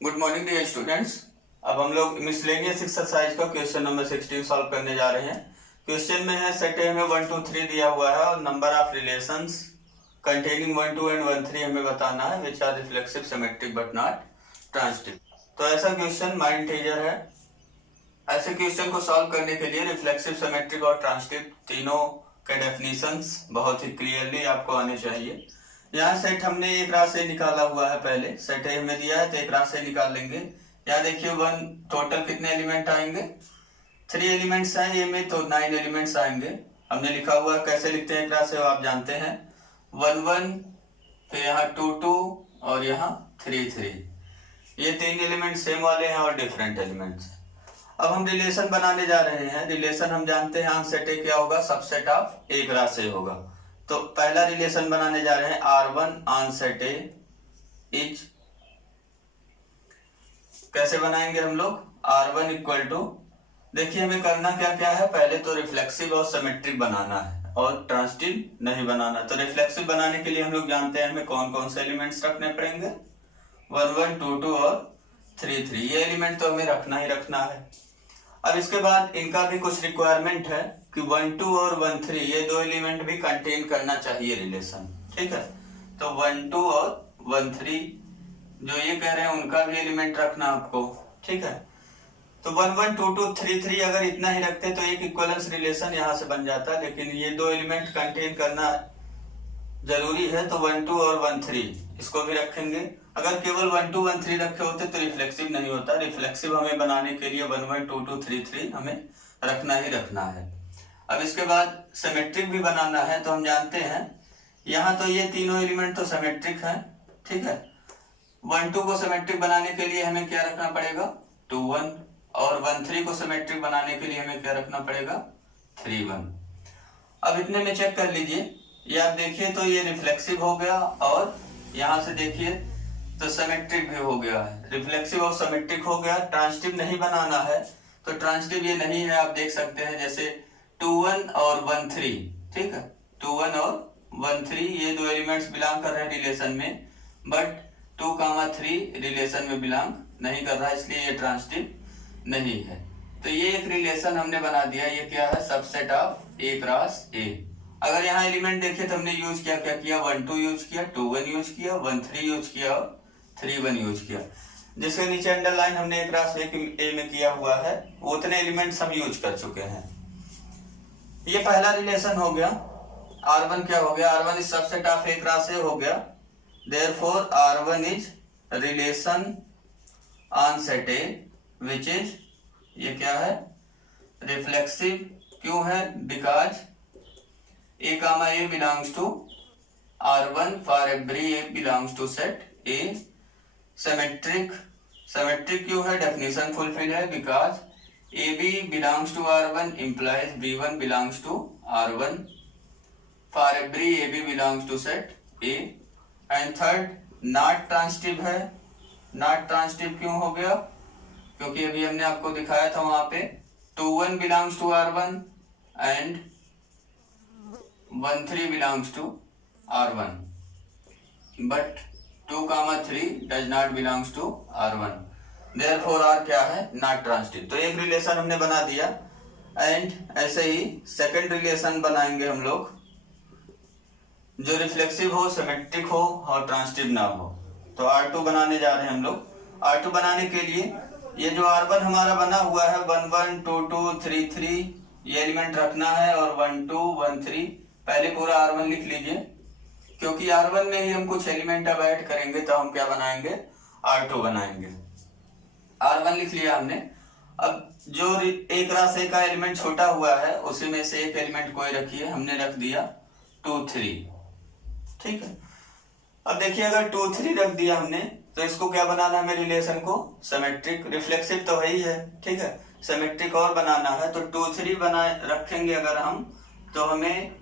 Good morning dear students. अब हम लोग मिसलेनियस एक्सरसाइज का क्वेश्चन नंबर 16 सॉल्व करने जा रहे हैं। क्वेश्चन में है सेट ए में 1 2 3 दिया हुआ है और number of relations containing 1 2 and 1 3 हमें बताना है which are reflexive symmetric but not transitive. तो ऐसा क्वेश्चन माइंड टीजर है। ऐसे क्वेश्चन को सॉल्व करने के लिए रिफ्लेक्सिव सिमेट्रिक और ट्रांजिटिव तीनों के डेफिनेशंस बहुत ही क्लियरली आपको आने चाहिए। यहाँ सेट हमने एक राशि निकाला हुआ है, पहले सेट ए हमें दिया है तो एक राशि निकाल लेंगे। यहाँ देखिए वन टोटल कितने एलिमेंट आएंगे, 3 एलिमेंट्स हैं ए में तो 9 एलिमेंट्स आएंगे। हमने लिखा हुआ है, कैसे लिखते हैं एक राशि आप जानते हैं, 1 1 फिर यहाँ 2 2 और यहाँ 3 3। ये 3 एलिमेंट सेम वाले हैं और डिफरेंट एलिमेंट्स। अब हम रिलेशन बनाने जा रहे हैं। रिलेशन हम जानते हैं सेट ए क्या होगा, सबसेट ऑफ एक राशि होगा। तो पहला रिलेशन बनाने जा रहे हैं R1 on set A is, कैसे बनाएंगे हम लोग, R1 इक्वल टू, देखिए हमें करना क्या क्या है, पहले तो रिफ्लेक्सिव और सिमेट्रिक बनाना है और ट्रांजिटिव नहीं बनाना। तो रिफ्लेक्सिव बनाने के लिए हम लोग जानते हैं हमें कौन कौन से एलिमेंट्स रखने पड़ेंगे, 1 1 2 2 और 3 3। ये एलिमेंट तो हमें रखना ही रखना है। अब इसके बाद इनका भी कुछ रिक्वायरमेंट है कि 1 2 और 1 3 ये दो एलिमेंट भी कंटेन करना चाहिए रिलेशन, ठीक है। तो 1 2 और 1 3 जो ये कह रहे हैं उनका भी एलिमेंट रखना आपको, ठीक है। तो 1 1 2 2 3 3 अगर इतना ही रखते तो एक इक्विवेलेंस रिलेशन यहाँ से बन जाता, लेकिन ये दो एलिमेंट कंटेन करना जरूरी है तो 1 2 और 1 3 इसको भी रखेंगे। अगर केवल 1 2 1 3 रखे होते तो रिफ्लेक्सिव नहीं होता। रिफ्लेक्सिव हमें बनाने के लिए 1 1 2 2 3 3 हमें रखना ही रखना है। अब इसके बाद सिमेट्रिक भी बनाना है तो हम जानते हैं यहाँ तो ये तीनों एलिमेंट तो सिमेट्रिक हैं, ठीक है। 1 2 को सिमेट्रिक बनाने के लिए हमें क्या रखना पड़ेगा, 2 1, और 1 3 को सिमेट्रिक बनाने के लिए हमें क्या रखना पड़ेगा, 3 1। अब इतने में चेक कर लीजिए, ये आप देखिए तो ये रिफ्लेक्सिव हो गया और यहाँ से देखिए तो सिमेट्रिक भी हो गया है। रिफ्लेक्सिव और सिमेट्रिक हो गया। ट्रांजिटिव नहीं बनाना है तो ट्रांजिटिव ये नहीं है, आप देख सकते हैं जैसे 2 1 और 1 3, ठीक है। 2 1 और 1 3 ये दो एलिमेंट्स बिलोंग कर रहे हैं रिलेशन में, बट 2 3 रिलेशन में बिलोंग नहीं कर रहा है, इसलिए ये ट्रांजिटिव नहीं है। तो ये एक रिलेशन हमने बना दिया। ये क्या है, सबसेट ऑफ ए क्रॉस ए। अगर यहाँ एलिमेंट देखे तो हमने यूज क्या क्या किया, 1 2 यूज किया, 2 1 यूज किया, 1 3 यूज किया और 3 1 यूज किया। जिसके नीचे अंडरलाइन हमने एक राशि ए में किया हुआ है, उतने एलिमेंट्स हम यूज कर चुके हैं। ये पहला रिलेशन हो गया। R1 क्या हो गया, R1 इज सबसेट ऑफ एक राशि हो गया। Therefore R1 is relation on set A which is, ये क्या है, रिफ्लेक्सिव। क्यों है, because A comma A belongs to R1 for every A belongs to set A। Symmetric, symmetric क्यों है, definition fulfill है, because AB belongs to R1 implies B1 belongs to R1 for every AB belongs to set A। And third, not transitive है। not transitive क्यों हो गया, क्योंकि अभी हमने आपको दिखाया था वहां पे 2 1 belongs to R1 and 1 3 belongs to R1 but 2 3 does not belongs to R1, therefore R क्या है, not transitive। तो एक रिलेशन हमने बना दिया। एंड ऐसे ही सेकंड रिलेशन बनाएंगे हम लोग जो रिफ्लेक्सिव हो, सिमेट्रिक हो और ट्रांजिटिव ना हो। तो R2 बनाने जा रहे हैं हम लोग। R2 बनाने के लिए ये जो R1 हमारा बना हुआ है 1 1 2 2 3 3 ये एलिमेंट रखना है और 1 2 1 3 पहले पूरा R1 लिख लीजिए, क्योंकि R1 में ही हम कुछ एलिमेंट अब ऐड करेंगे तो हम क्या बनाएंगे, R2 बनाएंगे। R1 लिख लिया हमने। अब जो एक राशि का एलिमेंट छोटा हुआ है उसी में से एक एलिमेंट कोई रखिए, हमने रख दिया 2 3, ठीक है। अब देखिए अगर 2 3 रख दिया हमने तो इसको क्या बनाना है हमें, रिलेशन को सिमेट्रिक। रिफ्लेक्सिव तो है ही है, ठीक है, सिमेट्रिक और बनाना है। तो 2 3 बना रखेंगे अगर हम, तो हमें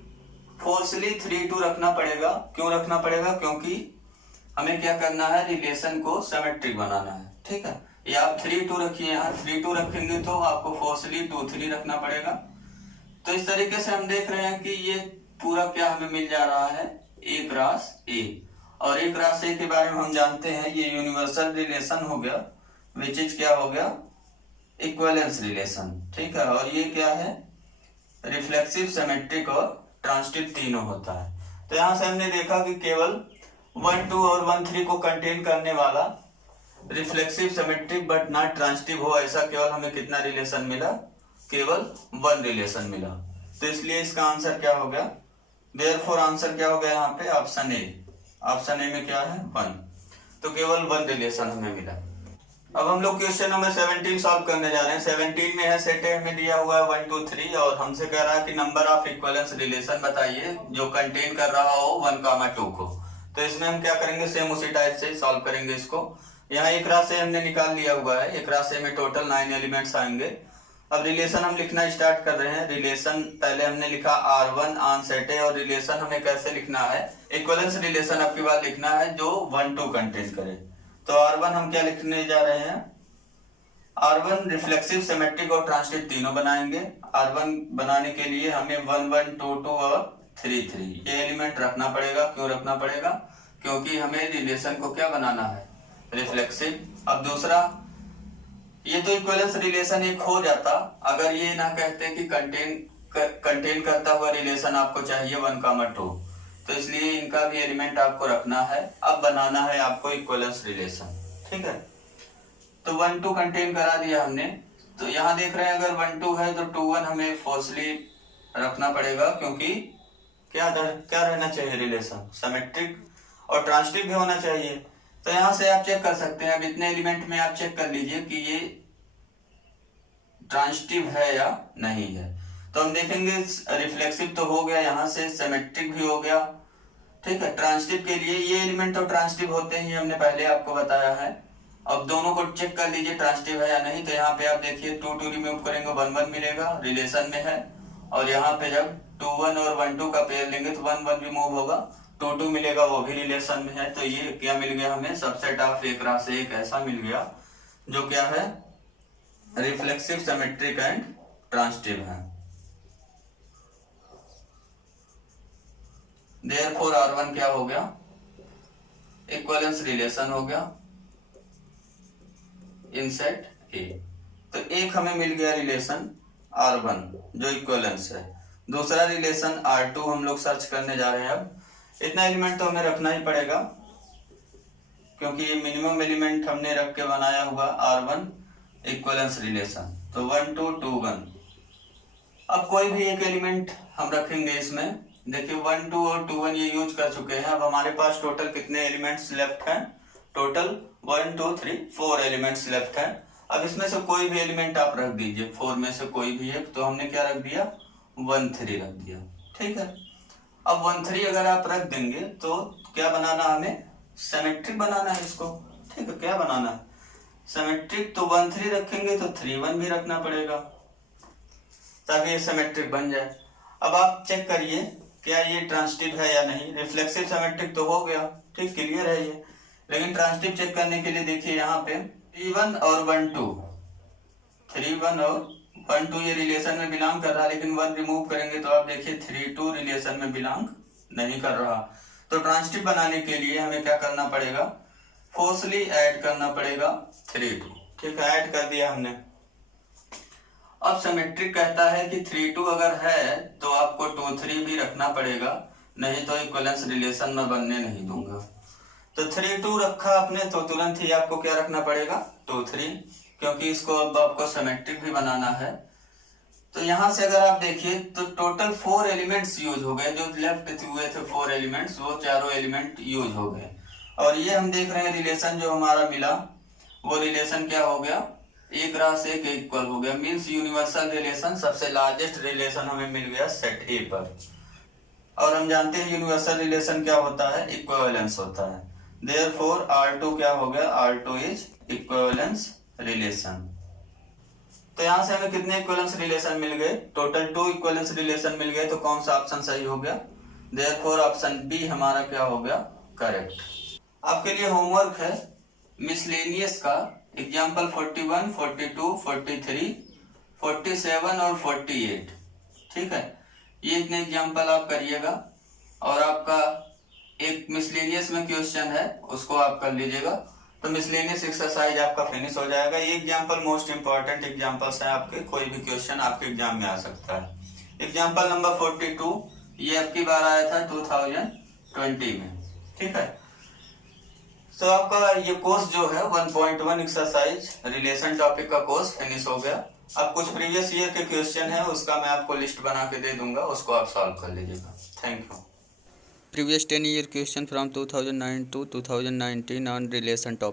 फोर्सली 3 2 रखना पड़ेगा। क्यों रखना पड़ेगा, क्योंकि हमें क्या करना है, रिलेशन को सिमेट्रिक बनाना है, ठीक है। या आप 3 2 रखिए, यहाँ 3 2 रखेंगे तो आपको फोर्सली 2 3 रखना पड़ेगा। तो इस तरीके से हम देख रहे हैं कि ये पूरा क्या हमें मिल जा रहा है, ए क्रॉस ए। और एक राशि के बारे में हम जानते हैं ये यूनिवर्सल रिलेशन हो गया, विच इज क्या हो गया, इक्विवेलेंस रिलेशन। ठीक है, और ये क्या है, रिफ्लेक्सिव, सिमेट्रिक और ट्रांजिटिव तीनों होता है। तो यहां से हमने देखा कि केवल 1 2 और 1 3 को कंटेन करने वाला reflexive, symmetric but not transitive हो, ऐसा केवल हमें कितना रिलेशन मिला, केवल 1 रिलेशन मिला। तो इसलिए इसका आंसर क्या हो गया, देयरफॉर आंसर क्या हो गया यहाँ पे, ऑप्शन ए। ऑप्शन ए में क्या है, 1। तो केवल 1 रिलेशन हमें मिला। अब हम लोग क्वेश्चन नंबर 17 सॉल्व करने जा रहे हैं। 17 में है सेट ए में दिया हुआ है 1 2 3 और हमसे कह रहा है कि नंबर ऑफ इक्विवेलेंस रिलेशन बताइए जो कंटेन कर रहा हो 1, 2 को। तो इसमें हम क्या करेंगे, सेम उसी टाइप से सॉल्व करेंगे इसको। यहाँ एक राशि हमने निकाल लिया हुआ है, एक राशि में टोटल 9 एलिमेंट्स आएंगे। अब रिलेशन हम लिखना स्टार्ट कर रहे हैं। रिलेशन पहले हमने लिखा R1 ऑन सेट ए, और रिलेशन हमें कैसे लिखना है, इक्विवेलेंस रिलेशन आपकी बात लिखना है जो 1 2 कंटेन करे। तो R1 हम क्या लिखने जा रहे हैं, R1 रिफ्लेक्सिव, सिमेट्रिक और ट्रांजिटिव तीनों बनाएंगे। R1 बनाने के लिए हमें 1 1 2 2 और 3 3 ये एलिमेंट रखना पड़ेगा। क्यों रखना पड़ेगा, क्योंकि हमें रिलेशन को क्या बनाना है, रिफ्लेक्सिव। अब दूसरा, ये तो इक्विवेलेंस रिलेशन एक हो जाता अगर ये ना कहते कि कंटेन करता हुआ रिलेशन आपको चाहिए 1 2, तो इसलिए इनका भी एलिमेंट आपको रखना है। अब बनाना है आपको इक्विवेलेंस रिलेशन। ठीक है, तो 1 2 कंटेन करा दिया हमने। तो यहाँ देख रहे हैं अगर 1 2 है तो 2 1 हमें फोर्सली रखना पड़ेगा, क्योंकि क्या रहना चाहिए, रिलेशन सिमेट्रिक और ट्रांजिटिव भी होना चाहिए। तो यहां से आप चेक कर सकते हैं, अब इतने एलिमेंट में आप चेक कर लीजिए कि ये ट्रांजिटिव है या नहीं है। तो हम देखेंगे रिफ्लेक्सिव तो हो गया, यहाँ से सिमेट्रिक भी हो गया। ठीक है, ट्रांजिटिव के लिए ये एलिमेंट तो ट्रांजिटिव होते ही, हमने पहले आपको बताया है। अब दोनों को चेक कर लीजिए ट्रांजिटिव है या नहीं। तो यहाँ पे आप देखिए 2 2 रिमूव करेंगे 1 1 मिलेगा, रिलेशन में है। और यहाँ पे जब 2 1 और 1 2 का पेयर लेंगे तो 1 1 रिमूव होगा, 2 2 मिलेगा, वो भी रिलेशन में है। तो ये क्या मिल गया हमें, सबसेट ऑफ एक राशि एक ऐसा मिल गया जो क्या है, रिफ्लेक्सिव, सिमेट्रिक एंड ट्रांजिटिव है। देयरफॉर R1 क्या हो गया, इक्विवेलेंस रिलेशन हो गया इन सेट ए। तो एक हमें मिल गया रिलेशन R1 जो इक्विवेलेंस है। दूसरा रिलेशन R2 हम लोग सर्च करने जा रहे हैं। अब इतना एलिमेंट तो हमें रखना ही पड़ेगा, क्योंकि ये मिनिमम एलिमेंट हमने रख के बनाया हुआ R1 इक्विवेलेंस रिलेशन। तो 1 2 2 1। अब कोई भी एक एलिमेंट हम रखेंगे इसमें। देखिए 1 2 और 2 1 ये यूज कर चुके हैं। अब हमारे पास टोटल कितने एलिमेंट्स लेफ्ट हैं, टोटल 1 2 3 4 एलिमेंट्स लेफ्ट हैं। अब इसमें से कोई भी एलिमेंट आप रख दीजिए, 4 में से कोई भी एक। तो हमने क्या रख दिया, 1 3 रख दिया। ठीक है, अब 1 3 अगर आप रख देंगे तो क्या बनाना, हमें सिमेट्रिक बनाना है इसको। ठीक है, क्या बनाना है, सिमेट्रिक। तो 1 3 रखेंगे तो 3 1 भी रखना पड़ेगा ताकि ये सिमेट्रिक बन जाए। अब आप चेक करिए क्या ये ट्रांजिटिव है या नहीं। रिफ्लेक्सिव सिमेट्रिक तो हो गया, ठीक, क्लियर है ये। लेकिन ट्रांजिटिव चेक करने के लिए देखिए यहाँ पे 3 1 और 1 2, 3 1 और 1 2 ये रिलेशन में बिलोंग कर रहा है, लेकिन 1 रिमूव करेंगे तो आप देखिए 3 2 रिलेशन में बिलोंग नहीं कर रहा। तो ट्रांजिटिव बनाने के लिए हमें क्या करना पड़ेगा, फोर्सली ऐड करना पड़ेगा 3 2। ठीक है, ऐड कर दिया हमने। अब सिमेट्रिक कहता है कि 3 2 अगर है तो आपको 2 3 भी रखना पड़ेगा, नहीं तो इक्विवेलेंस रिलेशन में बनने नहीं दूंगा। तो 3 2 रखा आपने तो तुरंत ही आपको क्या रखना पड़ेगा, 2 3, क्योंकि इसको अब आपको सिमेट्रिक भी बनाना है। तो यहां से अगर आप देखिए तो टोटल 4 एलिमेंट्स यूज हो गए। जो लेफ्ट हुए थे 4 एलिमेंट्स, वो चारों एलिमेंट यूज हो गए। और ये हम देख रहे हैं रिलेशन जो हमारा मिला, वो रिलेशन क्या हो गया, एक राशि एक इक्वल हो गया। मींस यूनिवर्सल रिलेशन, सबसे लार्जेस्ट रिलेशन हमें मिल गया सेट ए पर। और हम जानते हैं यूनिवर्सल रिलेशन क्या होता है, इक्विवेलेंस होता है। देयरफॉर R2 क्या हो गया, R2 इज इक्विवेलेंस रिलेशन। तो यहां से हमें कितने इक्विवेलेंस रिलेशन मिल गए, टोटल 2 इक्विवेलेंस रिलेशन मिल गए। तो कौन सा ऑप्शन सही हो गया, देयरफॉर ऑप्शन बी हमारा क्या हो गया, करेक्ट। आपके लिए होमवर्क है मिसलेनियस का, एग्जाम्पल 41 42 43 47 और 48। ठीक है, ये इतने एग्जाम्पल आप करिएगा और आपका एक मिसलेनियस में क्वेश्चन है, उसको आप कर लीजिएगा, तो मिसलेनियस एक्सरसाइज आपका फिनिश हो जाएगा। ये एग्जाम्पल मोस्ट इंपॉर्टेंट एग्जाम्पल्स हैं आपके, कोई भी क्वेश्चन आपके एग्जाम में आ सकता है। एग्जाम्पल नंबर 42, ये आपकी बार आया था 2020 में, ठीक है। तो आपका ये कोर्स जो है 1.1 एक्सरसाइज रिलेशन टॉपिक का कोर्स फिनिश हो गया। अब कुछ प्रीवियस ईयर के क्वेश्चन है, उसका मैं आपको लिस्ट बना के दे दूंगा, उसको आप सॉल्व कर लीजिएगा। Thank you. Previous 10-year question from 2009 to 2019 on relation topic.